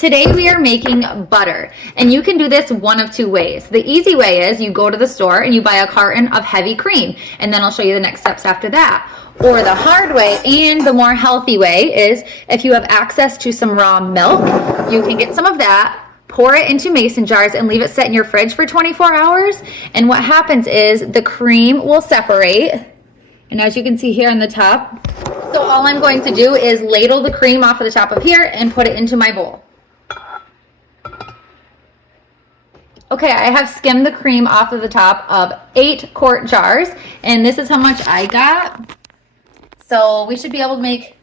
Today we are making butter, and you can do this one of two ways. The easy way is you go to the store and you buy a carton of heavy cream, and then I'll show you the next steps after that. Or the hard way and the more healthy way is if you have access to some raw milk, you can get some of that, pour it into mason jars and leave it set in your fridge for 24 hours. And what happens is the cream will separate. And as you can see here on the top, so all I'm going to do is ladle the cream off of the top of here and put it into my bowl. Okay, I have skimmed the cream off of the top of 8 quart jars, and this is how much I got. So we should be able to make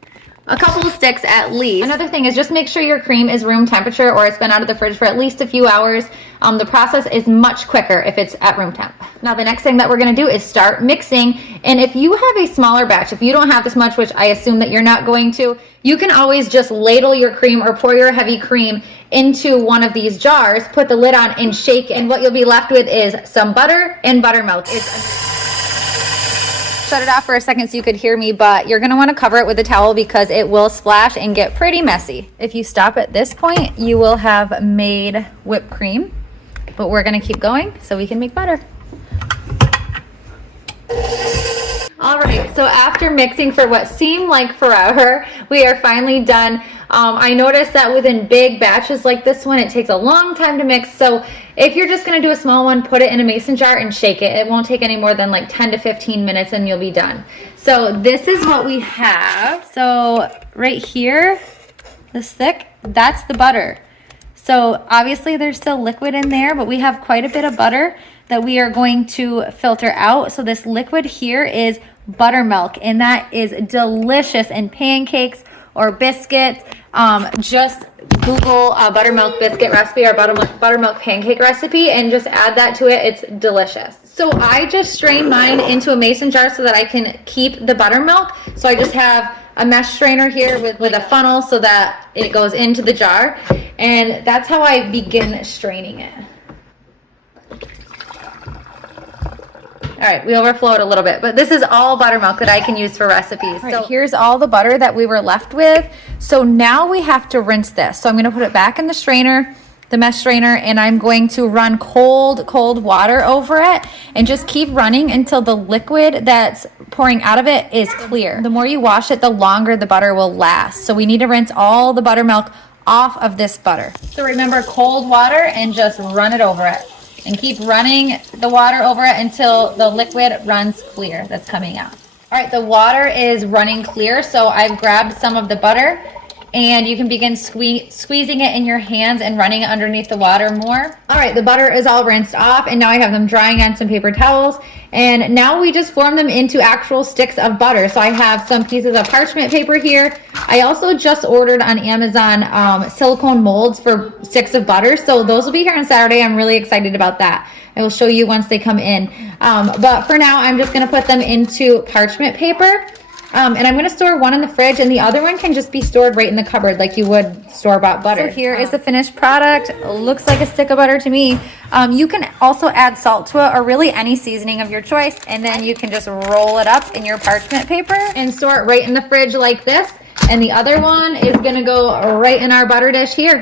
a couple of sticks at least. Another thing is just make sure your cream is room temperature or it's been out of the fridge for at least a few hours. The process is much quicker if it's at room temp. Now the next thing that we're gonna do is start mixing. And if you have a smaller batch, if you don't have this much, which I assume that you're not going to, you can always just ladle your cream or pour your heavy cream into one of these jars, put the lid on and shake, and what you'll be left with is some butter and buttermilk. Shut it off for a second so you could hear me, but you're gonna wanna cover it with a towel because it will splash and get pretty messy. If you stop at this point, you will have made whipped cream, but we're gonna keep going so we can make butter. All right, so after mixing for what seemed like forever, we are finally done. I noticed that within big batches like this one, it takes a long time to mix. So if you're just gonna do a small one, put it in a mason jar and shake it. It won't take any more than like 10 to 15 minutes and you'll be done. So this is what we have. So right here, this thick, that's the butter. So obviously there's still liquid in there, but we have quite a bit of butter that we are going to filter out. So this liquid here is buttermilk, and that is delicious in pancakes or biscuits. Just Google a buttermilk biscuit recipe or buttermilk pancake recipe and just add that to it. It's delicious. So I just strained mine into a mason jar so that I can keep the buttermilk. So I just have a mesh strainer here with a funnel so that it goes into the jar. And that's how I begin straining it. All right, we overflowed a little bit, but this is all buttermilk that I can use for recipes. So here's all the butter that we were left with. So now we have to rinse this. So I'm gonna put it back in the strainer, the mesh strainer, and I'm going to run cold water over it and just keep running until the liquid that's pouring out of it is clear. The more you wash it, the longer the butter will last. So we need to rinse all the buttermilk off of this butter. So remember, cold water and just run it over it. And keep running the water over it until the liquid runs clear that's coming out. All right, the water is running clear, so I've grabbed some of the butter, and you can begin squeezing it in your hands and running it underneath the water more. All right, the butter is all rinsed off, and now I have them drying on some paper towels, and now we just form them into actual sticks of butter. So I have some pieces of parchment paper here. I also just ordered on Amazon silicone molds for sticks of butter, so those will be here on Saturday. I'm really excited about that. I will show you once they come in. But for now, I'm just gonna put them into parchment paper. And I'm gonna store one in the fridge, and the other one can just be stored right in the cupboard like you would store-bought butter. So here is the finished product. Looks like a stick of butter to me. You can also add salt to it or really any seasoning of your choice, and then you can just roll it up in your parchment paper and store it right in the fridge like this. And the other one is gonna go right in our butter dish here.